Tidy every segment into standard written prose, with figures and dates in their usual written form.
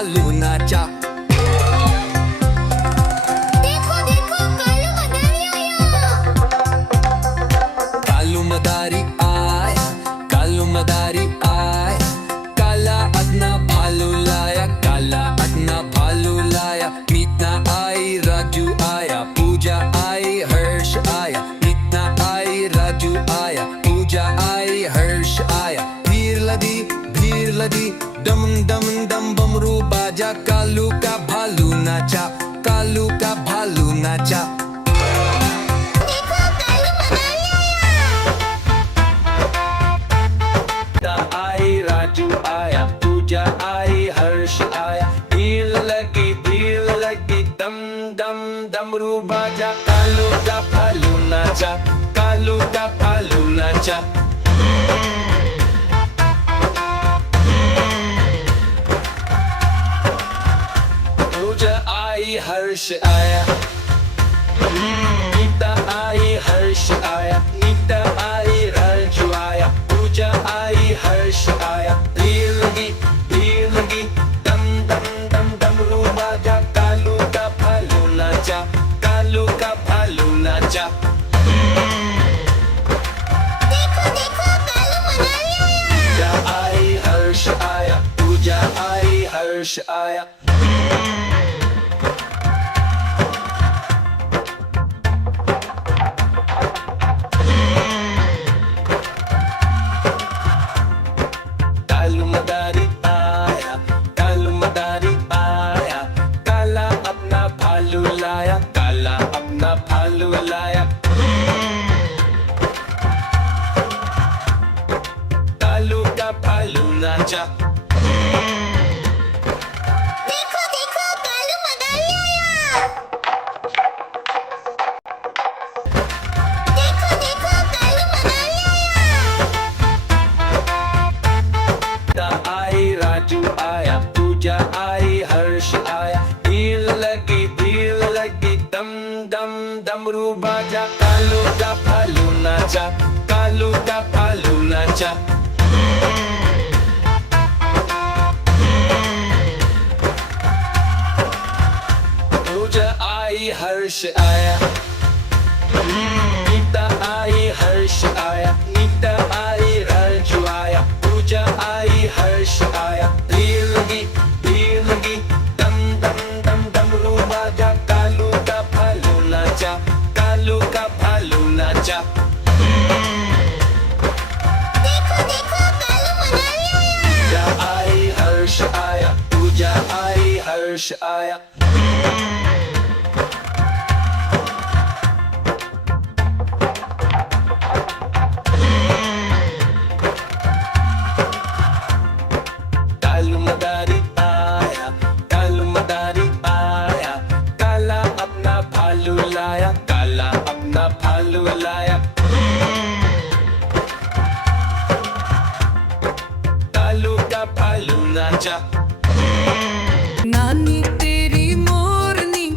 भालू नाचा। देखो देखो कालू मदारी आया। कालू मदारी आया, कालू मदारी आया। काला अपना भालू लाया, काला अपना भालू लाया। मीतना आई, राजू आया, पूजा आई, हर्ष आया। मीतना आई, राजू आया, पूजा आई, हर्ष आया। भीड़ लदी, डम डम डम बमरू बाजा। कालू का भालू नाचा, कालू का भालू नाचा। देखो कालू मदारी आया। आई, राजू आया, पूजा आई, हर्ष आया। भीड़ लगी, दम डम डमरू बाजा। कालू का भालू नाचा, कालू का भालू नाचा। पूजा आई, हर्ष आया। गीता आई, हर्ष आया। गीता आई, राजू आया, पूजा आई, हर्ष आया। भीड़ लगी, दम डम डम डमरू बाजा। कालू का भालू नाचा, कालू का भालू नाचा। देखो देखो कालू मदारी आया। पूजा आई, हर्ष आया, पूजा आई, हर्ष आया। कालू मदारी आया, कालू मदारी आया। काला अपना भालू लाया, काला अपना भालू लाया। कालू का भालू नाचा। देखो देखो कालू मदारी आया। देखो देखो कालू मदारी आया। आई, राजू आया, पूजा आई, हर्ष आया। भीड़ लगी, दम डम डमरू बाजा। कालू का भालू नाचा, कालू का भालू नाचा। पूजा आई, हर्ष आया। गीता आई, हर्ष आया। गीता आई, राजू आया, पूजा आई, हर्ष आया। भीड़ लगी, दम डम डम डमरू बाजा। कालू का भालू नाचा, कालू का भालू नाचा। देखो देखो कालू मदारी आया। पूजा आई, हर्ष आया, पूजा आई, हर्ष आया। कालू मदारी आया, कालू मदारी आया। काला अपना भालू लाया, काला अपना भालू लाया। कालू का भालू नाचा। नानी तेरी मोरनी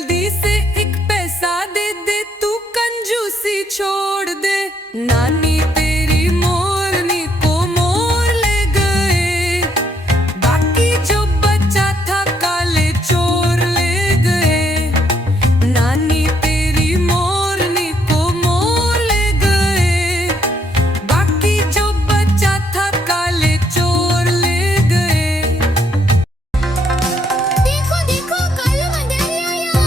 जल्दी से एक पैसा दे दे, तू कंजूसी छोड़ दे। नानी तेरी मोरनी को मोर ले गए, बाकी जो बचा था काले चोर ले गए। नानी तेरी मोरनी को मोर ले गए, बाकी जो बचा था काले चोर ले गए। देखो देखो कालू मदारी आया।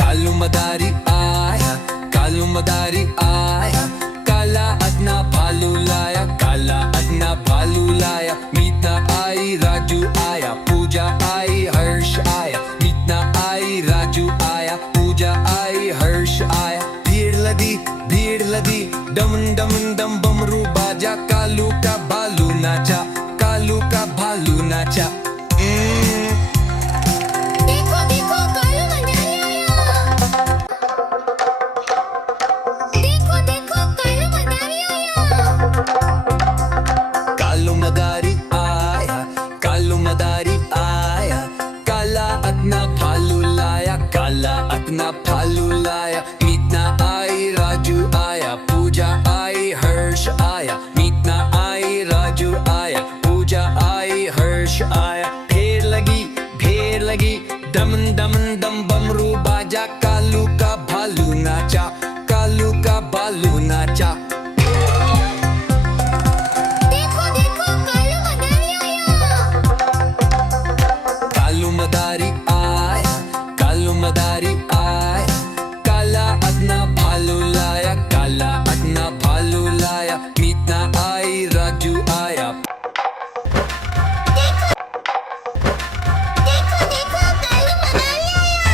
कालू मदारी आया, कालू मदारी आया, काला अदना भालू लाया, काला अदना भालू लाया। मीता आई, राजू आया, पूजा आई, हर्ष आया। मीता आई, राजू आया, पूजा आई, हर्ष आया। भीड़ लगी, डमन डमन डम बमरू बाजा, कालू का भालू नाचा, कालू का भालू नाचा। देखो देखो कालू मदारी आया। देखो देखो कालू मदारी आया। कालू मदारी आया, कालू मदारी आया, काला अदना भालू लाया, काला अदना भालू लाया। मीतना आई, राजू आया, पूजा आई, हर्ष आया। मीतना आई, राजू आया, पूजा आई, हर्ष आया। भीड़ लगी, डमन डमन डम बमरू बाजा, कालू का भालू नाचा, कालू का भालू नाचा। देखो देखो कालू मदारी आया। कालू मदारी आया, कालू मदारी आया, काला अदना भालू लाया, काला अदना भालू लाया। मीतना आई, राजू आया। देखो देखो कालू मदारी आया।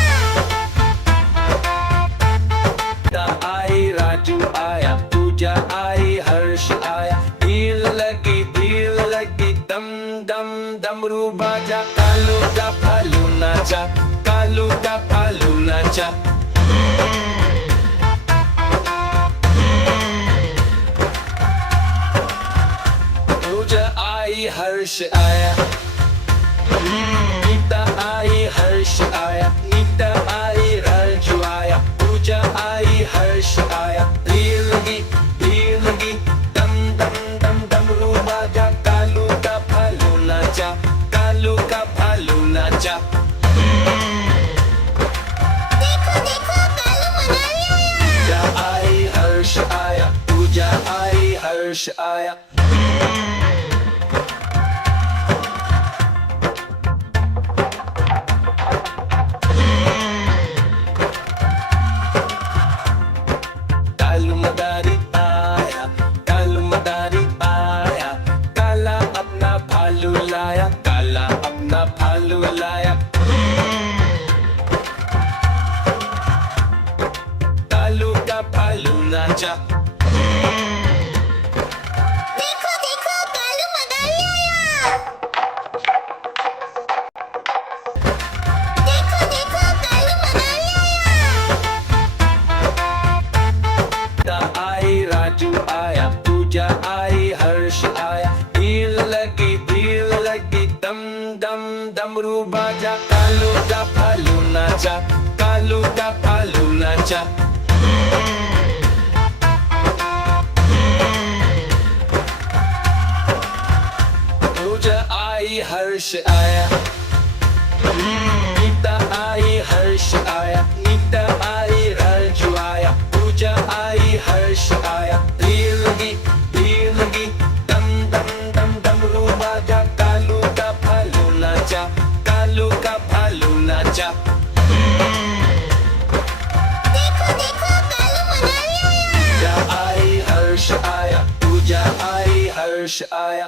मीता आई, राजू आया, पूजा आई, हर्ष आया। भीड़ लगी, दम दम डमरू बाजा, कालू का भालू नाचा, कालू का भालू नाचा। पूजा आई, हर्ष आया। मीता आई, हर्ष आया। मीता आई, राजू आया, पूजा आई, हर्ष आया। भीड़ लगी, दम दम दम डमरू बाजा, कालू का भालू नाचा, कालू का भालू नाचा। देखो देखो कालू मदारी आया। पूजा आई, हर्ष आया, पूजा आई, हर्ष आया। कालू मदारी आया, कालू मदारी आया, काला अपना भालू लाया, काला अपना भालू लाया। कालू का भालू नाचा। देखो देखो कालू मदारी आया। देखो देखो कालू मदारी आया। मीता आई, राजू आया, पूजा आई, हर्ष आया। भीड़ लगी, दम दम डमरू बाजा, कालू का भालू नाचा, कालू का भालू नाचा। पूजा आई, हर्ष आया। मीता आई, हर्ष आया। मीता आई, राजू आया, पूजा आई, हर्ष आया। भीड़ लगी, दम दम दम डमरू बाजा, कालू का भालू नाचा, कालू का भालू नाचा। देखो देखो कालू मदारी आया। पूजा आई, हर्ष आया, पूजा आई, हर्ष आया।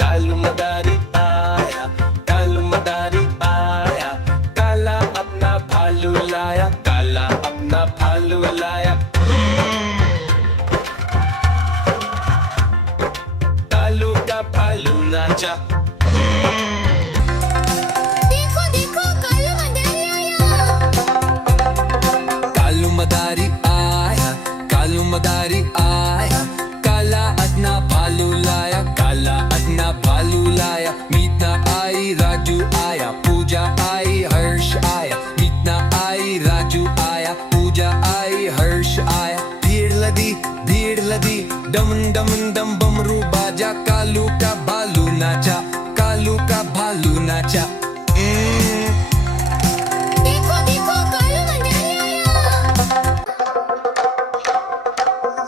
कालू मदारी आया, कालू मदारी आया, काला अपना भालू लाया, काला अपना भालू लाया। कालू का भालू नाचा। देखो देखो कालू मदारी आया, काला अदना भालू लाया, काला अदना भालू लाया. मीतना आई, राजू आया, पूजा आई, हर्ष आया. मीतना आई, राजू आया, पूजा आई, हर्ष आया. भीड़ लदी, डम डम डम बमरू बाजा. कालू का भालू नाचा, कालू का भालू नाचा. देखो देखो कालू मदारी आया.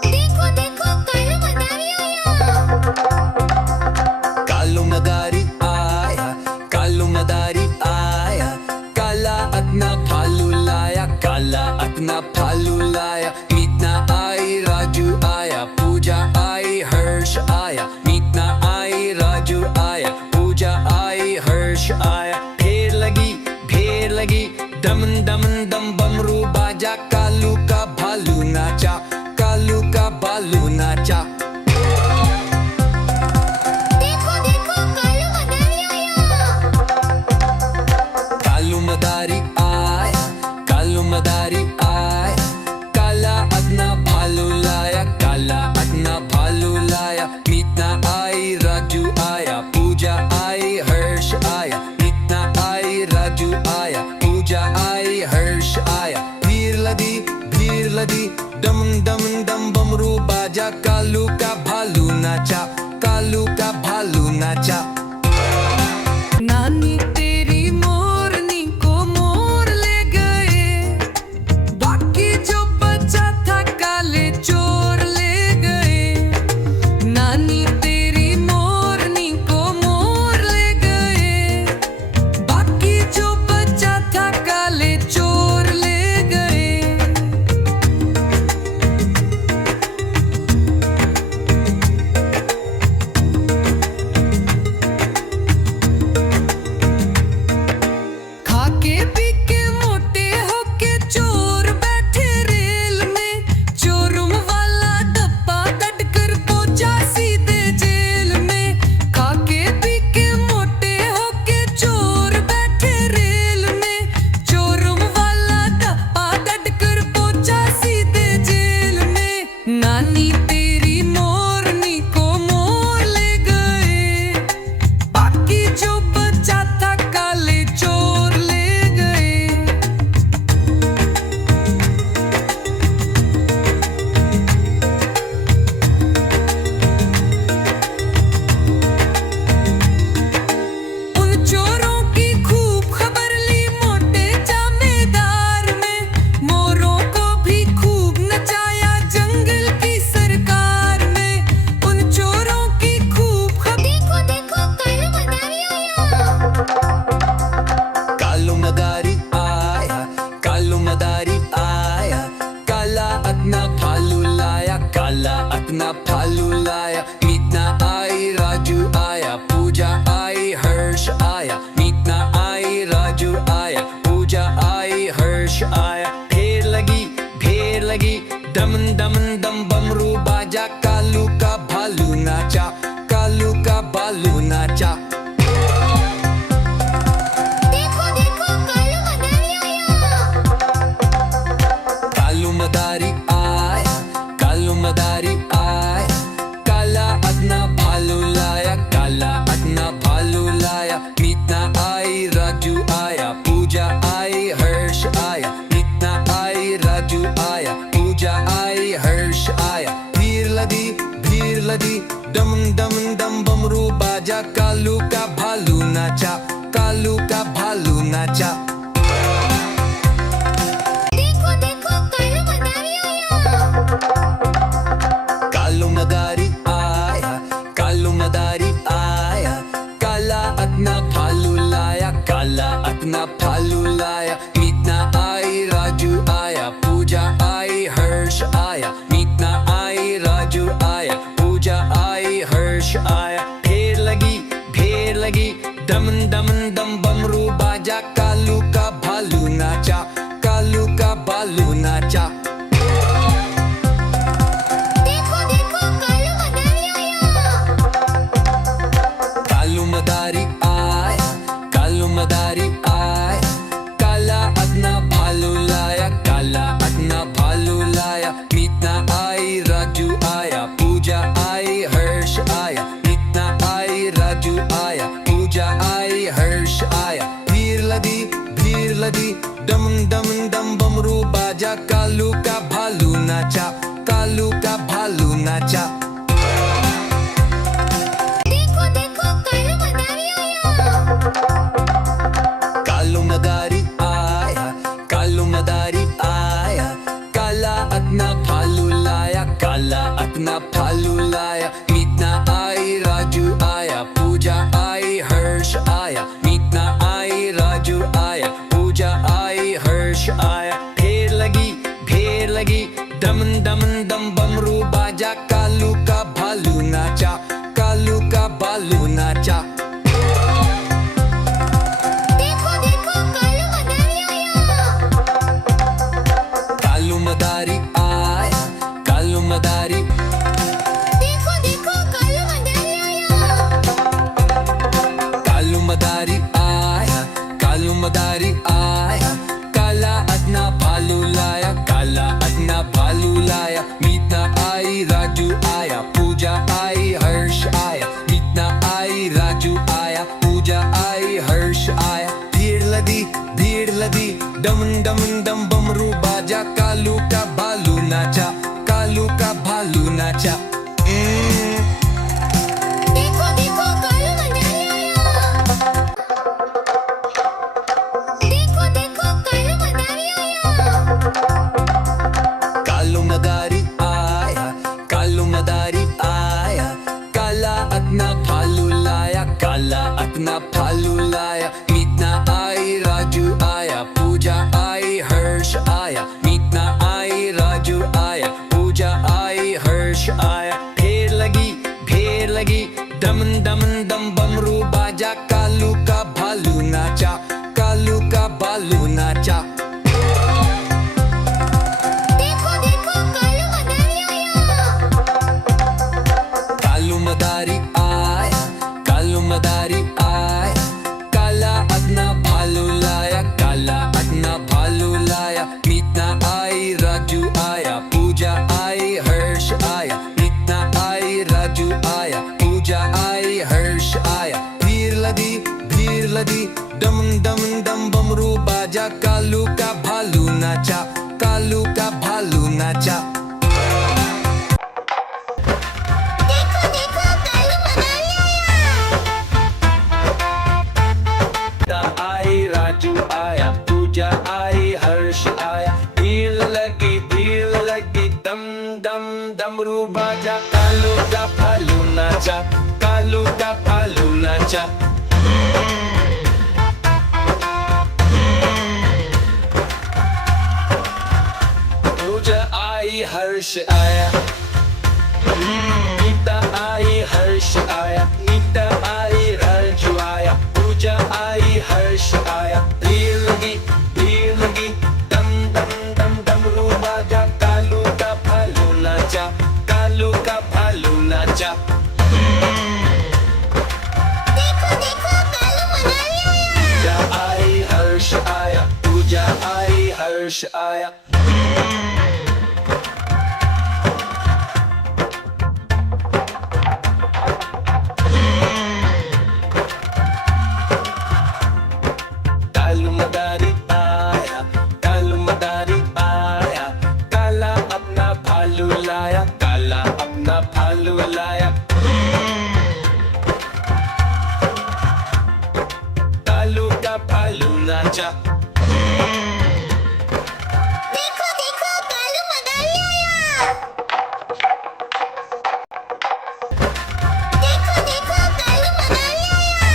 देखो देखो कालू मदारी आया. कालू मदारी आया, कालू मदारी आया. काला अदना भालू लाया, काला अदना भालू लाया. मीतना आई, राजू आया, पूजा आई, हर्ष आया. मीतना आई, राजू आया, पूजा आई, हर्ष आया. ढेर लगी, डम डम डम बमरू बाजा. कालू का भालू नाचा, कालू का भालू नाचा. देखो देखो कालू मदारी आया. कालू मदारी आया, कालू मदारी आया. काला अदना भालू लाया, काला अदना भालू लाया. मीतना आई, राजू आया, पूजा आई, हर्ष आया. मीतना आई, राजू आया, पूजा आई, हर्ष आया. भीड़ लदी, डम डम डम बमरू बाजा. कालू का भालू नाचा, कालू का भालू नाचा. नानी तेरी मोरनी को मोर ले गए, बाकी जो बचा था काले चोर ले गए. नानी तेरी मोरनी को मोर ले गए, बाकी जो बचा था काले चोर ले गए. खाके पी के मोटे होके चोर बैठे रेल में, चोरुम वाला डब्बा कटकर पहुंचा सीधे जेल में. खाके पी के मोटे होके चोर बैठे रेल में, चोरुम वाला डब्बा कटकर पहुंचा सीधे जेल में. नानी तेरी मोरनी को मोर ले गए, बाकी जो बचा था काले चोर ले गए. उन चोरों की खूब खबर ली मोटे जामेदार में, मोरों को भी खूब नचाया जंगल की सरकार में. उन चोरों की खूब खबर. देखो देखो कालू मदारी आया. कालू मदारी आया, कालू मदारी आया. काला अदना भालू लाया, काला अदना भालू लाया. मीतना आई, राजू आया, पूजा आई, हर्ष आया. मीतना आई, राजू आया, पूजा आई, हर्ष आया. ढेर लगी, डम डम डम बमरू बाजा. कालू का भालू नाचा, कालू का भालू नाचा. देखो देखो कालू मदारी आया. कालू मदारी आया, कालू मदारी आया. काला अदना भालू लाया, काला अदना भालू लाया. मीतना आई, राजू आया, पूजा आई, हर्ष आया. मीतना आई, राजू आया, पूजा आई, हर्ष आया. भीड़ लदी, डम डम डम बमरू बाजा. कालू का भालू नाचा, कालू का भालू नाचा. देखो देखो कालू मदारी आया. कालू मदारी आया, कालू मदारी आया. काला अदना भालू लाया, काला अदना भालू लाया. मीतना आई, राजू आया, पूजा आई, हर्ष आया. मीतना आई, राजू आया, पूजा आई, हर्ष आया. ढेर लगी, डम डम डम बमरू बाजा. कालू कालू का भालू नाचा। देखो देखो कालू मदारी आया। कालू मदारी आया, कालू मदारी आया, काला अपना भालू लाया, काला अपना भालू लाया। मीतना आई, राजू आया, पूजा आई, हर्ष आया। मीतना आई, राजू आया, पूजा आई, हर्ष आया। ढेर लगी, दमन दमन दम बमरू बाजा। कालू का भालू नाचा, कालू का भालू नाचा। देखो देखो कालू मदारी आया। कालू मदारी आया, कालू मदारी। देखो देखो कालू मदारी आया। कालू मदारी आया, कालू मदारी आया, काला अपना भालू लाया, काला अपना भालू लाया। मीतना आई, राजू आया, पूजा आई, हर्ष आया। मीतना आई, राजू आया, पूजा आई, हर्ष आया। भीड़ लदी, दमन दमन दम बमरू बाजा। कालू का भालू नाचा, कालू का भालू नाचा। देखो देखो कालू मदारी आया। देखो देखो कालू मदारी आया। कालू मदारी आया, कालू मदारी आया, काला अपना भालू लाया, काला अपना भालू लाया। मीतना आई, राजू आया, पूजा आई, हर्ष आया। मीतना आई, राजू आया, पूजा आई, हर्ष आया। ढेर लगी, दमन दमन दम बमरू बाजा। कालू का भालू नाचा, कालू का भालू नाचा। देखो देखो कालू मदारी आया। कालू मदारी आया, कालू मदारी आया, काला अपना भालू लाया, काला अपना भालू लाया। मीतना आई, राजू आया, पूजा आई, हर्ष आया। मीतना आई, राजू आया, पूजा आई, हर्ष आया। भीड़ लदी, दमन दमन दम बमरू बाजा। कालू का भालू नाचा, कालू का भालू नाचा। देखो देखो कालू मदारी आया। आई, राजू आया, पूजा आई, हर्ष आया। भीड़ लगी, दम दम दमरू बाजा। कालू का भालू नाचा, कालू का भालू नाचा। पूजा आई, हर्ष आया। मीता आई, हर्ष आया। मीता आई, राजू आया, पूजा आई, हर्ष आया। भीड़ लगी, दम दम दम डमरू बाजा। कालू का भालू नाचा, कालू का भालू नाचा। देखो देखो कालू मदारी आया। पूजा आई, हर्ष आया, पूजा आई, हर्ष आया। कालू मदारी आया, कालू मदारी आया, काला अपना भालू लाया, काला अपना भालू लाया। कालू का भालू नाचा। देखो देखो कालू मदारी आया। देखो देखो कालू मदारी आया।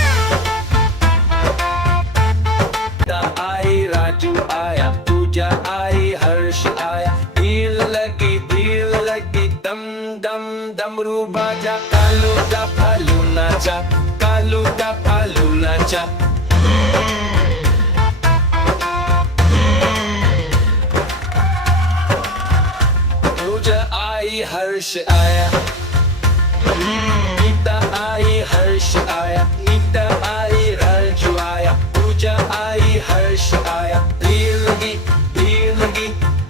आई, राजू आया, पूजा आई, हर्ष आया। भीड़ लगी, दम दम डमरू बाजा। कालू का भालू नाचा, कालू का भालू नाचा। पूजा आई, हर्ष आया। मीता आई, हर्ष आया। मीता आई, राजू आया, पूजा आई, हर्ष आया। भीड़ लगी,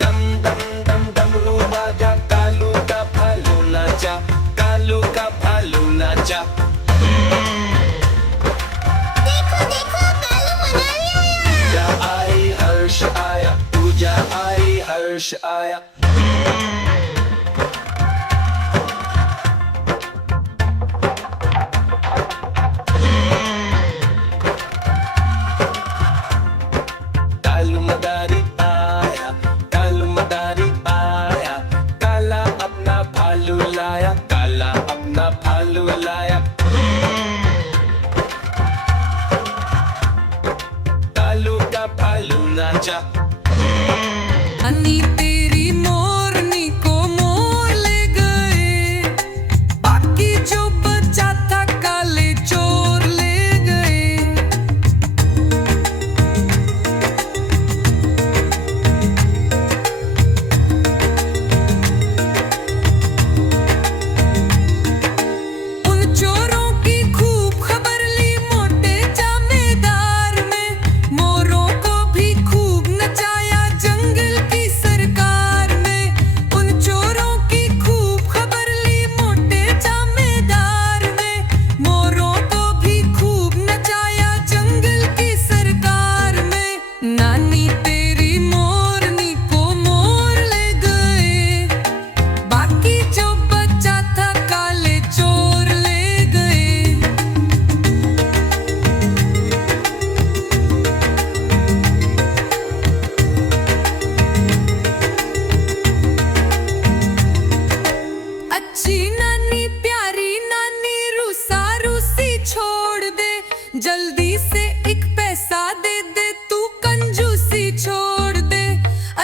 दम दम दम डमरू बाजा। कालू का भालू नाचा, कालू का भालू नाचा। देखो देखो कालू मदारी आया। पूजा आई, हर्ष आया, पूजा आई, हर्ष आया। लाया, काला अपना भालू लाया। कालू का भालू नाचा। नानी तेरी मोरनी को मोर ले गए, बाकी जो बचा था काले चोर ले गए। उन चोरों की खूब खबर ली मोटे जमींदार में, मोरों को भी खूब नचाया जंगल की सरकार में। उन चोरों की खूब खबर ली मोटे जमींदार में, मोरों को भी खूब नचाया जंगल की सरकार में। नानी तेरी मोरनी को मोर ले गए, बाकी जो बचा था काले चोर ले गए। अच्छी नानी प्यारी नानी रूसा रूसी छोड़ दे, जल्दी से एक पैसा दे दे तू कंजूसी छोड़ दे।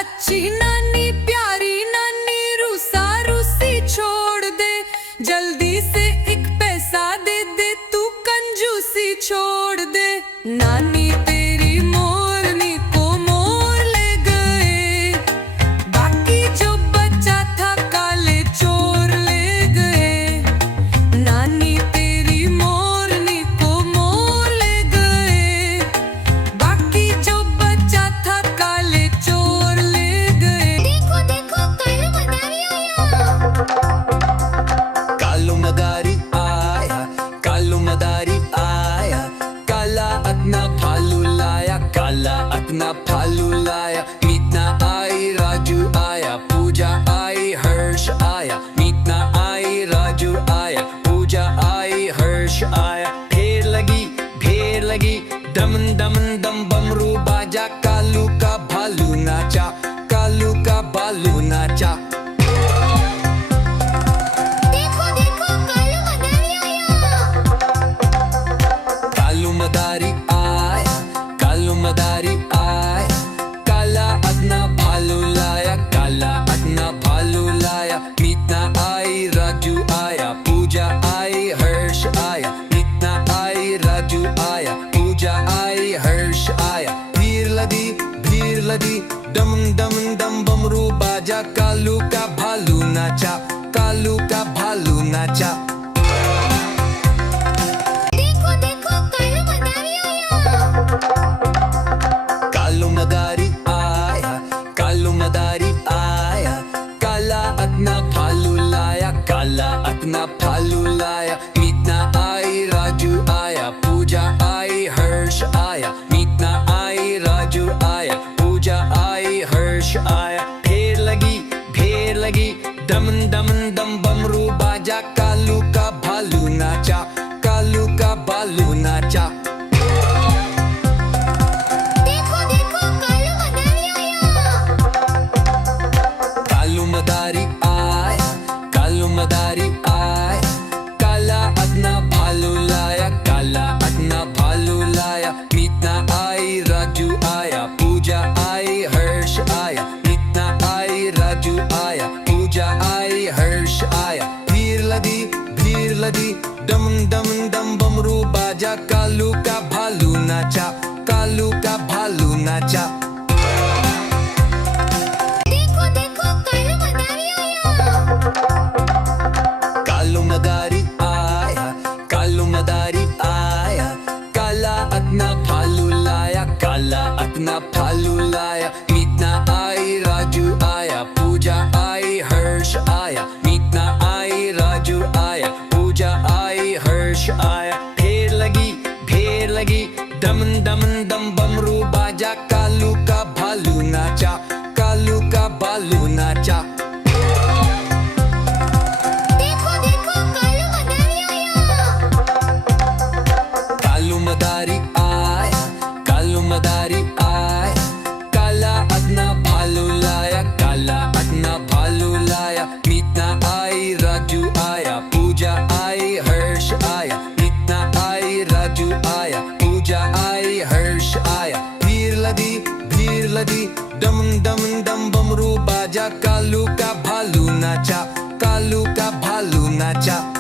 अच्छी नानी प्यारी नानी रूसा रूसी छोड़ दे, जल्दी से एक पैसा दे दे तू कंजूसी छोड़ दे। नानी तेरी मोरनी को मोर ले गए, बाकी जो बचा था काले चोर ले गए। नानी तेरी मोरनी को मोर ले गए, बाकी जो बचा था काले चोर ले गए। देखो देखो कालू मदारी आया। कालू मदारी आया, काला अपना भालू लाया, काला अपना भालू लाया। मीतना आई राजू आया, पूजा आई हर्ष आया। मीतना आई राजू आया, पूजा आई हर्ष आया। ढेर लगी दमन दमन दम बमरू बाजा, कालू का भालू नाचा, कालू का भालू नाचा। देखो देखो कालू मदारी आया, कालू मदारी आया, काला अपना भालू लाया, काला अपना भालू लाया। मीतना आई राजू आया, पूजा आई हर्ष आया। मीतना आई राजू आया, पूजा आई हर्ष आया। भीड़ लगी दम दम दम बमरू बाजा, कालू का भालू नाचा, कालू का भालू नाचा। देखो देखो कालू मदारी आया, कालू मदारी आया, काला अपना भालू लाया, काला अपना भालू लाया। मीतना आई राजू आया, पूजा आई हर्ष आया। मीतना आई राजू आया, पूजा आई हर्ष आया। ढेर लगी दमन दमन दम बमरू बाजा, कालू का भालू नाचा, कालू का भालू नाचा। देखो देखो कालू मदारी आया, कालू मदारी आया, काला अपना भालू लाया, काला अपना भालू लाया। मीतना आई राजू आया, पूजा आई हर्ष आया। मीतना आई राजू आया, पूजा आई हर्ष आया। भीड़ लगी दम दम दम बमरू बाजा, कालू का भालू नाचा, कालू का भालू नाचा। देखो देखो कालू मदारी आया, कालू मदारी आया, काला अपना भालू लाया, काला अपना भालू लाया। मीतना आई राजू आया, पूजा आई हर्ष आया। मीतना आई राजू आया, पूजा आई हर्ष आया। ढेर लगी दमन दमन दम बमरू बाजा, कालू का भालू नाचा, कालू का भालू नाचा। देखो देखो कालू मदारी आया, कालू मदारी आया, काला अपना भालू लाया, काला अपना भालू लाया। मीतना रंगाच्या